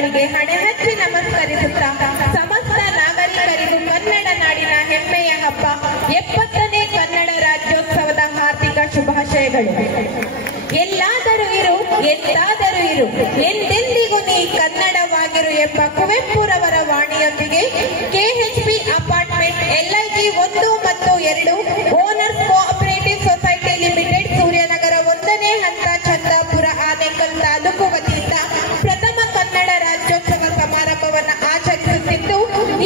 ಪಾದಗಳಿಗೆ ಹಣೆಹಚ್ಚಿ ನಮಸ್ಕರಿಸುತ್ತಾ ಸಮಸ್ತ ನಾಗರಿಕರಿಗೂ ಕನ್ನಡ ನಾಡಿನ ಹೆಮ್ಮೆಯ ಹಬ್ಬ 70ನೇ ಕನ್ನಡ ರಾಜ್ಯೋತ್ಸವದ ಹಾರ್ದಿಕ ಶುಭಾಶಯಗಳು. ಎಲ್ಲಾದರೂ ಇರು, ಎಂದಾದರೂ ಇರು, ಎಂದೆಂದಿಗೂ ನೀ ಕನ್ನಡವಾಗಿರು ಎಂಬ ಕುವೆಂಪುರವರ ವಾಣಿಯೊಂದಿಗೆ ಕೆಎಚ್ಪಿ ಅಪಾರ್ಟ್ಮೆಂಟ್ LIG 1 ಮತ್ತು 2 owners cooperative society limited Suryanagar 1ನೇ ಹಂತ ಚಂದಾಪುರ ಆನೇಕಲ್ ತಾಲೂಕು ವತಿಯಿಂದ ಪ್ರಥಮ ಕನ್ನಡ ರಾಜ್ಯೋತ್ಸವ ಸಮಾರಂಭವನ್ನು ಆಚರಿಸುತ್ತಿದ್ದು,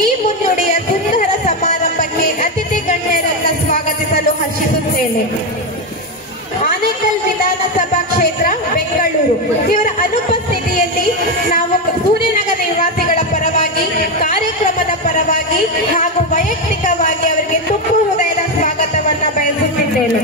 ಈ ಮುನ್ನುಡಿಯ ಸುಂದರ ಸಮಾರಂಭಕ್ಕೆ ಅತಿಥಿ ಗಣ್ಯರನ್ನು ಸ್ವಾಗತಿಸಲು ಹರ್ಷಿಸುತ್ತೇನೆ. ಆನೇಕಲ್ ವಿಧಾನಸಭಾ ಕ್ಷೇತ್ರ ಬೆಂಗಳೂರು ಇವರ ಅನುಪಸ್ಥಿತಿಯಲ್ಲಿ ನಾವು ಸೂರ್ಯನಗರ ನಿವಾಸಿಗಳ ಪರವಾಗಿ, ಕಾರ್ಯಕ್ರಮದ ಪರವಾಗಿ ಹಾಗೂ ವೈಯಕ್ತಿಕವಾಗಿ ಅವರಿಗೆ ತುಂಬು ಹೃದಯದ ಸ್ವಾಗತವನ್ನು ಬಯಸುತ್ತಿದ್ದೇನೆ.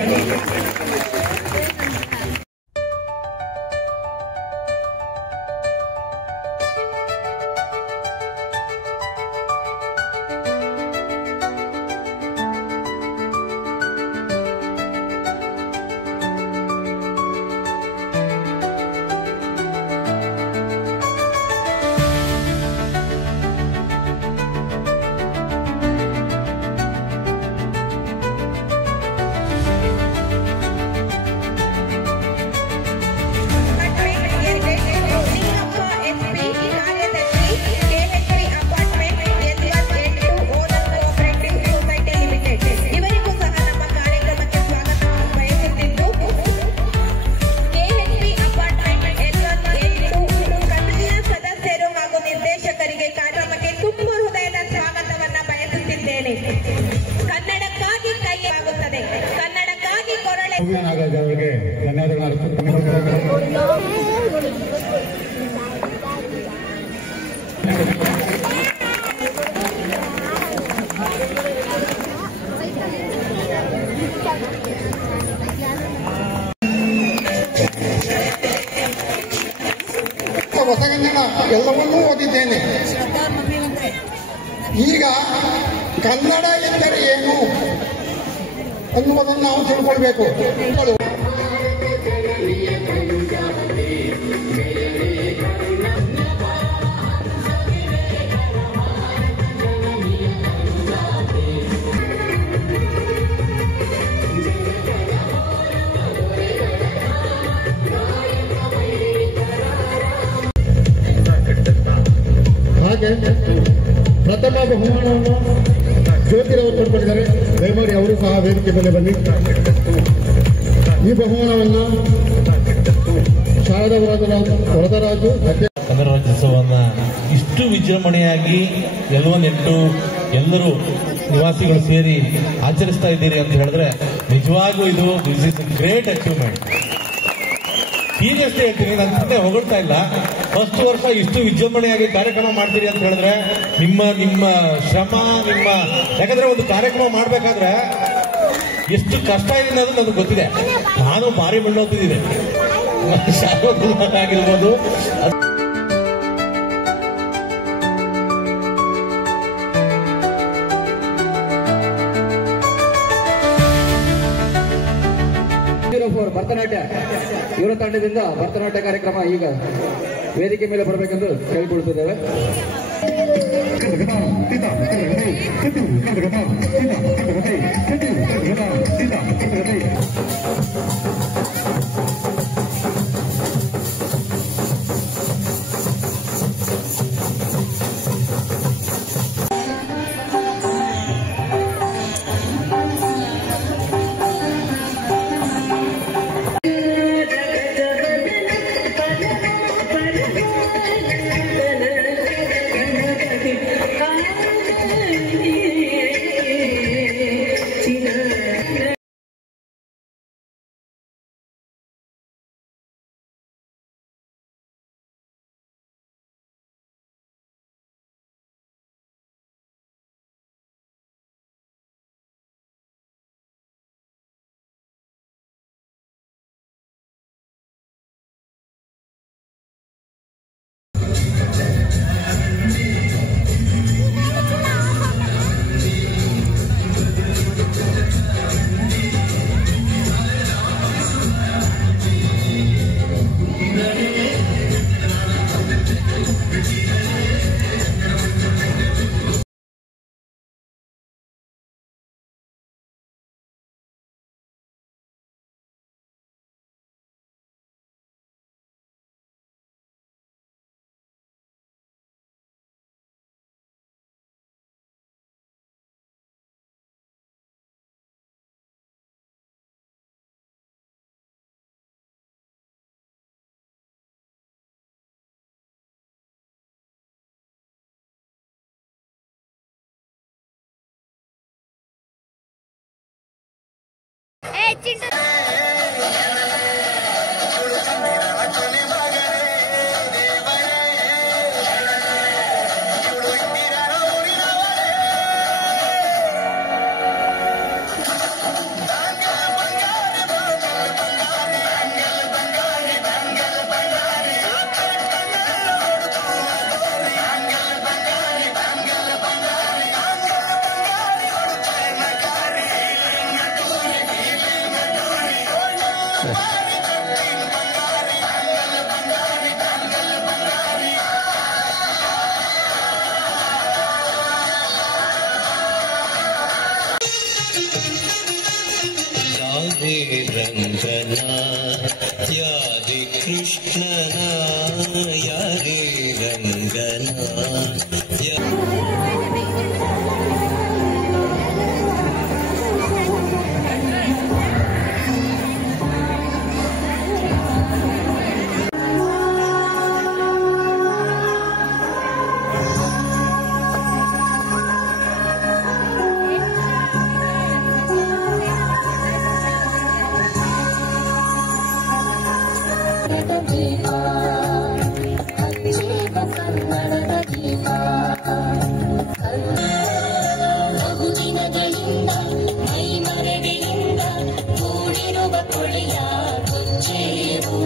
ಕನ್ನಡಕ್ಕಾಗಿ ಕೈ ಕನ್ನಡಕ್ಕಾಗಿ ಕೊರಳೆ ಅವರಿಗೆ ಧನ್ಯವಾದಗಳು. ಹೊಸಗನ್ನಡ ಎಲ್ಲವನ್ನೂ ಓದಿದ್ದೇನೆ. ಈಗ ಕನ್ನಡ ಎಂದರೆ ಏನು ಅನ್ನುವುದನ್ನು ನಾವು ತಿಳ್ಕೊಳ್ಬೇಕು. ಹಾಗೆ ಪ್ರಥಮ ಬಹುಮಾನವನ್ನು ಜ್ಯೋತಿರವರು ಪಡ್ಕೊಂಡಿದ್ದಾರೆ. ದಯಮಾಡಿ ಅವರು ಸಹ ವೇದಿಕೆ ಮೇಲೆ ಬನ್ನಿ. ಈ ಬಹುಮಾನವನ್ನು ಶಾರದಾ ವರದರಾಜು ಕನ್ನಡ ರಾಜ್ಯೋತ್ಸವವನ್ನ ಇಷ್ಟು ವಿಜೃಂಭಣೆಯಾಗಿ ನೆಟ್ಟು ಎಲ್ಲರೂ ನಿವಾಸಿಗಳು ಸೇರಿ ಆಚರಿಸ್ತಾ ಇದ್ದೀರಿ ಅಂತ ಹೇಳಿದ್ರೆ ನಿಜವಾಗೂ this is great achievement. Seriously ಹೇಳ್ತೀನಿ, ನನ್ನ ತಂದೆ ಹೊಗಳ್ತಾ ಇಲ್ಲ. ಫಸ್ಟ್ ವರ್ಷ ಇಷ್ಟು ವಿಜೃಂಭಣೆಯಾಗಿ ಕಾರ್ಯಕ್ರಮ ಮಾಡ್ತೀರಿ ಅಂತ ಹೇಳಿದ್ರೆ ನಿಮ್ಮ ಶ್ರಮ, ಯಾಕಂದ್ರೆ ಒಂದು ಕಾರ್ಯಕ್ರಮ ಮಾಡ್ಬೇಕಾದ್ರೆ ಎಷ್ಟು ಕಷ್ಟ ಇದೆ ಅನ್ನೋದು ನನಗೆ ಗೊತ್ತಿದೆ. ನಾನು ಭಾರಿ ಮಣ್ಣೋತಿದ್ದೀನಿ, ಆಗಿರ್ಬೋದು. ಭರತನಾಟ್ಯ ಇವರ ತಂಡದಿಂದ ಭರತನಾಟ್ಯ ಕಾರ್ಯಕ್ರಮ ಈಗ ವೇದಿಕೆ ಮೇಲೆ ಬರಬೇಕೆಂದು ಕೇಳಿಕೊಳ್ಳುತ್ತಿದ್ದೇವೆ. ರಂಗನಾ ಯಾರಿ ಕೃಷ್ಣನಾ ಯಾರಿ ರಂಗನಾ ಬಹುದಿನಗಳಿಂದ ಮೈಮರೆಯಿಂದ ಕೂಡಿರುವ ಕೊಳೆಯ ಕೊಚ್ಚೆಯು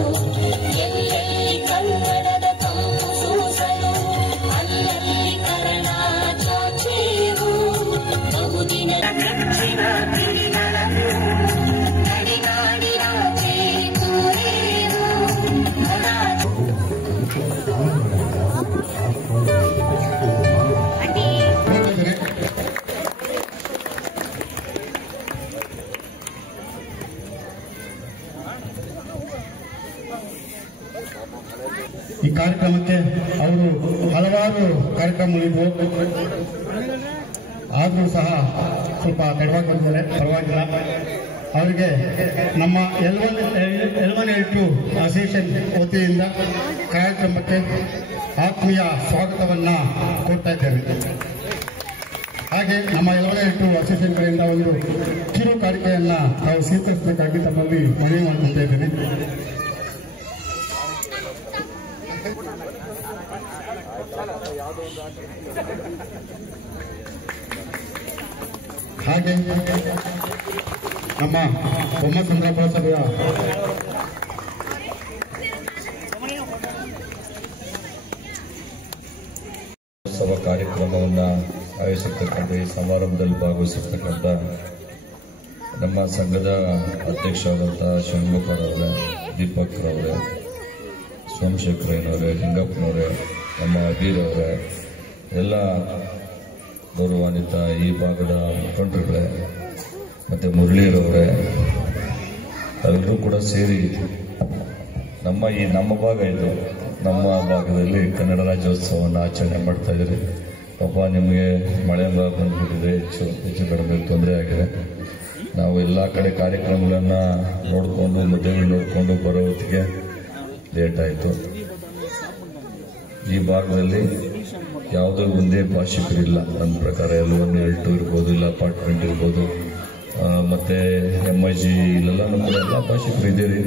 ಎಲ್ಲೆಲ್ಲಿ ಕನ್ನಡದ ತಂಪು ಸೂಸಲು ಅಲ್ಲಲ್ಲಿ ಕರ್ಣ ಚಾಚೆಯು ಬಹುದಿನ ನೆಚ್ಚಿನ ಕಿಡಿಗಳನ್ನು ನಡಿನಾಡಿನಾಚೆ ತೋರೇನು ಈ ಕಾರ್ಯಕ್ರಮಕ್ಕೆ ಅವರು ಹಲವಾರು ಕಾರ್ಯಕ್ರಮಗಳಿದ್ವು, ಆದರೂ ಸಹ ಸ್ವಲ್ಪ ತಡವಾಗಿ ಬಂದಿದ್ದಾರೆ, ಪರವಾಗಿಲ್ಲ. ಅವರಿಗೆ ನಮ್ಮ L1L2 ಅಸೋಸಿಯೇಷನ್ ವತಿಯಿಂದ ಕಾರ್ಯಕ್ರಮಕ್ಕೆ ಆತ್ಮೀಯ ಸ್ವಾಗತವನ್ನು ಕೊಡ್ತಾ ಇದ್ದೇವೆ. ಹಾಗೆ ನಮ್ಮ L1L2 ಅಸೋಸಿಯೇಷನ್ ಕಡೆಯಿಂದ ಒಂದು ಕಿರು ಕಾಣಿಕೆಯನ್ನು ನಾವು ಸ್ವೀಕರಿಸಬೇಕಾಗಿ ತಮ್ಮಲ್ಲಿ ಮನವಿ ಮಾಡಿಕೊಳ್ತಾ ಇದ್ದೇನೆ. ಹಾಗೆ ನಮ್ಮ ಬೊಮ್ಮಸಂದ್ರಪ್ಪ ಸಭೆಯ ಉತ್ಸವ ಕಾರ್ಯಕ್ರಮವನ್ನು ಆಯೋಜಿಸಿರ್ತಕ್ಕಂಥ ಈ ಸಮಾರಂಭದಲ್ಲಿ ಭಾಗವಹಿಸಿರ್ತಕ್ಕಂಥ ನಮ್ಮ ಸಂಘದ ಅಧ್ಯಕ್ಷರಾದಂಥ ಷಣ್ಮುಖರವರೇ, ದೀಪಕ್ ರವರೇ, ಸೋಮಶೇಖರಯ್ಯನವರೇ, ಲಿಂಗಪ್ಪನವರೇ, ನಮ್ಮ ಅಬೀರವರೇ, ಎಲ್ಲ ಗೌರವಾನ್ವಿತ ಈ ಭಾಗದ ಮುಖಂಡರುಗಳೇ ಮತ್ತು ಮುರಳೀರವರೇ, ಎಲ್ಲರೂ ಕೂಡ ಸೇರಿ ನಮ್ಮ ಭಾಗ ಇದು, ನಮ್ಮ ಭಾಗದಲ್ಲಿ ಕನ್ನಡ ರಾಜ್ಯೋತ್ಸವವನ್ನು ಆಚರಣೆ ಮಾಡ್ತಾ ಇದ್ದೀರಿ. ಪಾಪ ನಿಮಗೆ ಮಳೆ ಬಂದುಬಿಟ್ಟಿದೆ, ಹೆಚ್ಚು ಕಡಿಮೆ ತೊಂದರೆ ಆಗಿದೆ. ನಾವು ಎಲ್ಲ ಕಡೆ ಕಾರ್ಯಕ್ರಮಗಳನ್ನು ನೋಡಿಕೊಂಡು ಮದುವೆಗಳು ನೋಡಿಕೊಂಡು ಬರೋ ಹೊತ್ತಿಗೆ ಲೇಟ್ ಆಯಿತು. ಈ ಭಾಗದಲ್ಲಿ ಯಾವುದೋ ಒಂದೇ ಭಾಷಿಕರಿಲ್ಲ. ನನ್ನ ಪ್ರಕಾರ L1L2 ಇರ್ಬೋದು, ಇಲ್ಲ ಅಪಾರ್ಟ್ಮೆಂಟ್ ಇರ್ಬೋದು, ಮತ್ತು MIG ಇಲ್ಲೆಲ್ಲನೂ ಕೂಡ ಎಲ್ಲ ಭಾಷಿಕರು ಇದ್ದೀರಿ.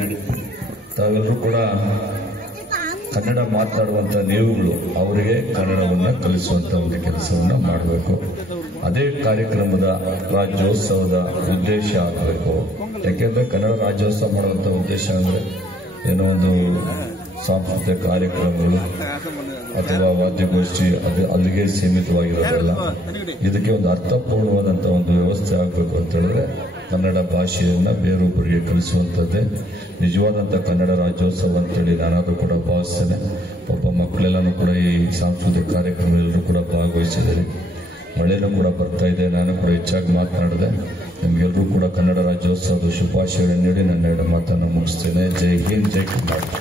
ತಾವೆಲ್ಲರೂ ಕೂಡ ಕನ್ನಡ ಮಾತನಾಡುವಂಥ ನೀವುಗಳು ಅವರಿಗೆ ಕನ್ನಡವನ್ನು ಕಲಿಸುವಂಥ ಒಂದು ಕೆಲಸವನ್ನು ಮಾಡಬೇಕು. ಅದೇ ಕಾರ್ಯಕ್ರಮದ ರಾಜ್ಯೋತ್ಸವದ ಉದ್ದೇಶ ಆಗಬೇಕು. ಯಾಕೆಂದರೆ ಕನ್ನಡ ರಾಜ್ಯೋತ್ಸವ ಮಾಡುವಂಥ ಉದ್ದೇಶ ಅಂದರೆ ಏನೋ ಒಂದು ಸಾಂಸ್ಕೃತಿಕ ಕಾರ್ಯಕ್ರಮಗಳು ಅಥವಾ ವಾದ್ಯಗೋಷ್ಠಿ ಅಲ್ಲಿಗೆ ಸೀಮಿತವಾಗಿರೋದಲ್ಲ. ಇದಕ್ಕೆ ಒಂದು ಅರ್ಥಪೂರ್ಣವಾದಂಥ ಒಂದು ವ್ಯವಸ್ಥೆ ಆಗಬೇಕು ಅಂತ ಹೇಳಿದ್ರೆ ಕನ್ನಡ ಭಾಷೆಯನ್ನು ಬೇರೊಬ್ಬರಿಗೆ ಕಲಿಸುವಂಥದ್ದೇ ನಿಜವಾದಂಥ ಕನ್ನಡ ರಾಜ್ಯೋತ್ಸವ ಅಂತೇಳಿ ನಾನಾದರೂ ಕೂಡ ಭಾವಿಸ್ತೇನೆ. ಒಬ್ಬ ಮಕ್ಕಳೆಲ್ಲನೂ ಕೂಡ ಈ ಸಾಂಸ್ಕೃತಿಕ ಕಾರ್ಯಕ್ರಮದಲ್ಲೂ ಕೂಡ ಭಾಗವಹಿಸಿದ್ದಾರೆ. ಮಳೆನೂ ಕೂಡ ಬರ್ತಾ ಇದೆ. ನಾನು ಕೂಡ ಹೆಚ್ಚಾಗಿ ಮಾತನಾಡಿದೆ. ನಿಮಗೆಲ್ಲರೂ ಕೂಡ ಕನ್ನಡ ರಾಜ್ಯೋತ್ಸವದ ಶುಭಾಶಯಗಳನ್ನು ನೀಡಿ ನನ್ನ ಮಾತನ್ನು ಮುಗಿಸ್ತೇನೆ. ಜೈ ಹಿಂದ್, ಜೈ ಕರ್ನಾಟಕ.